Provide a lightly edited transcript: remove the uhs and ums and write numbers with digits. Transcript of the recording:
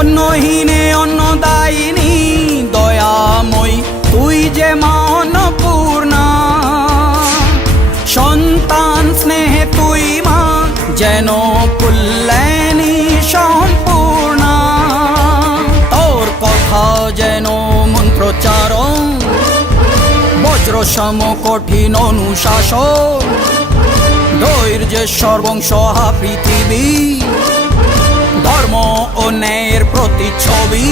অন্নহীনে অন্নদায়িনী দয়াময়ী তুই যে মা অন্নপূর্ণা। সন্তান স্নেহে তুই মা যেন কল্যাণী সম্পূর্ণা। তোর কথা যেন মন্ত্রোচ্চারণ, বজ্র সম কঠিন অনুশাসন। ধৈর্যের সর্বংসহা পৃথিবী, ধর্ম ও ন্যায়ের প্রতিচ্ছবি।